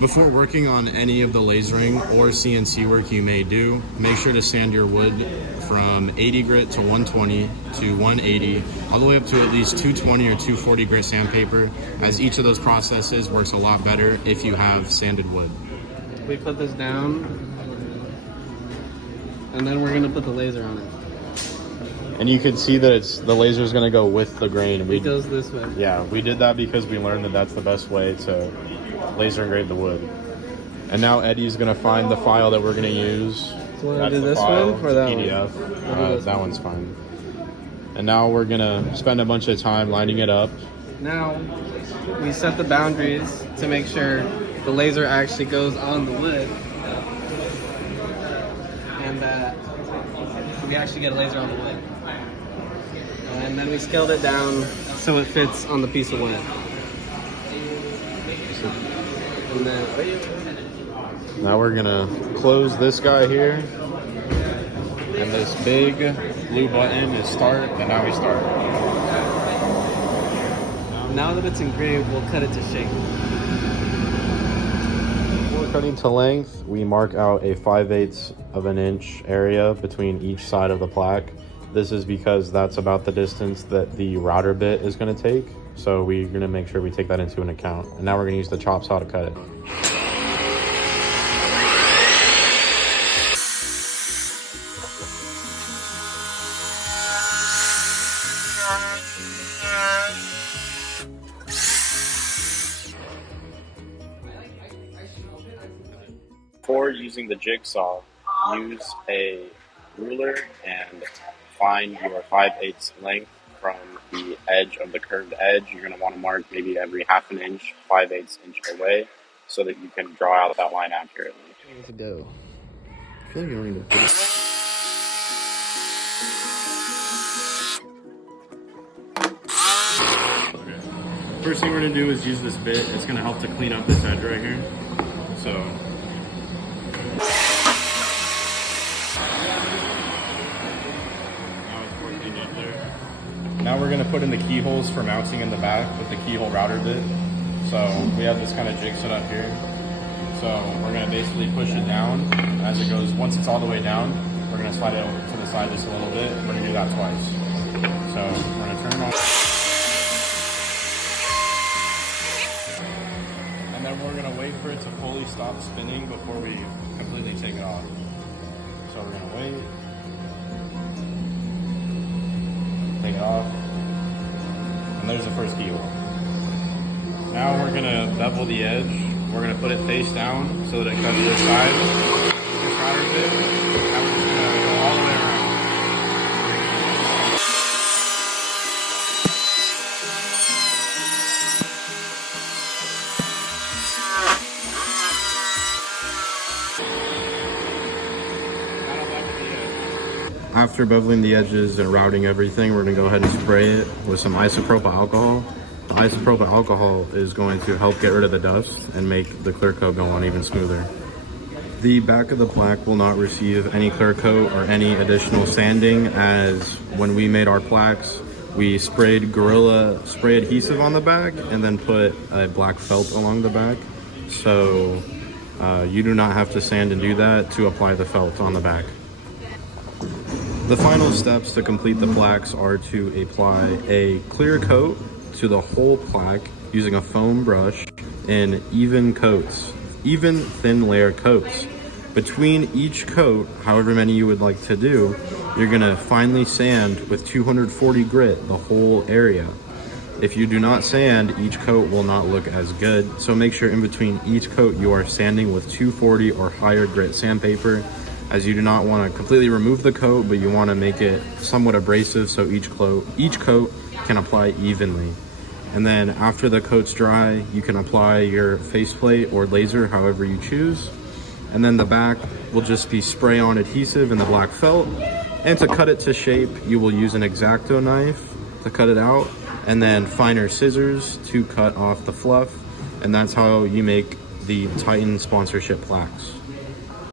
Before working on any of the lasering or CNC work you may do, make sure to sand your wood from 80 grit to 120 to 180, all the way up to at least 220 or 240 grit sandpaper, as each of those processes works a lot better if you have sanded wood. We put this down, and then we're gonna put the laser on it. And you can see that the laser is gonna go with the grain. It goes this way. Yeah, we did that because we learned that that's the best way to laser engrave the wood. And now Eddie's gonna find the file that we're gonna use. So we're gonna do this one or that PDF. one? That one's fine. And now we're gonna spend a bunch of time lining it up. Now we set the boundaries to make sure the laser actually goes on the wood, and that we actually get a laser on the wood. And then we scaled it down so it fits on the piece of wood. And then now we're gonna close this guy here, and this big blue button is start, and now we start. Now that it's engraved, we'll cut it to shape. Before cutting to length, we mark out a 5/8 of an inch area between each side of the plaque. This is because that's about the distance that the router bit is gonna take. So we're gonna make sure we take that into an account. And now we're gonna use the chop saw to cut it. Before using the jigsaw, use a ruler and find your 5/8 length from the edge of the curved edge. You're going to want to mark maybe every half an inch, 5/8 inch away, so that you can draw out that line accurately. Let's go. I feel like you don't need to put it. Okay. First thing we're going to do is use this bit. It's going to help to clean up this edge right here. So now we're going to put in the keyholes for mounting in the back with the keyhole router bit. So we have this kind of jig set up here. So we're going to basically push it down as it goes. Once it's all the way down, we're going to slide it over to the side just a little bit. We're going to do that twice. So we're going to turn it on. And then we're going to wait for it to fully stop spinning before we completely take it off. So we're going to wait. Take it off, and there's the first keyhole. Now we're gonna bevel the edge. We're gonna put it face down so that it covers this side. This router bit. Now we're just gonna go all the way around. After beveling the edges and routing everything, we're going to go ahead and spray it with some isopropyl alcohol. The isopropyl alcohol is going to help get rid of the dust and make the clear coat go on even smoother. The back of the plaque will not receive any clear coat or any additional sanding, as when we made our plaques, we sprayed Gorilla spray adhesive on the back and then put a black felt along the back. So you do not have to sand and do that to apply the felt on the back. The final steps to complete the plaques are to apply a clear coat to the whole plaque using a foam brush in even coats, even thin layer coats. Between each coat, however many you would like to do, you're gonna finely sand with 240 grit the whole area. If you do not sand, each coat will not look as good. So make sure in between each coat you are sanding with 240 or higher grit sandpaper, as you do not want to completely remove the coat, but you want to make it somewhat abrasive so each coat can apply evenly. And then after the coat's dry, you can apply your faceplate or laser, however you choose. And then the back will just be spray on adhesive in the black felt. And to cut it to shape, you will use an X-Acto knife to cut it out, and then finer scissors to cut off the fluff. And that's how you make the Titan sponsorship plaques.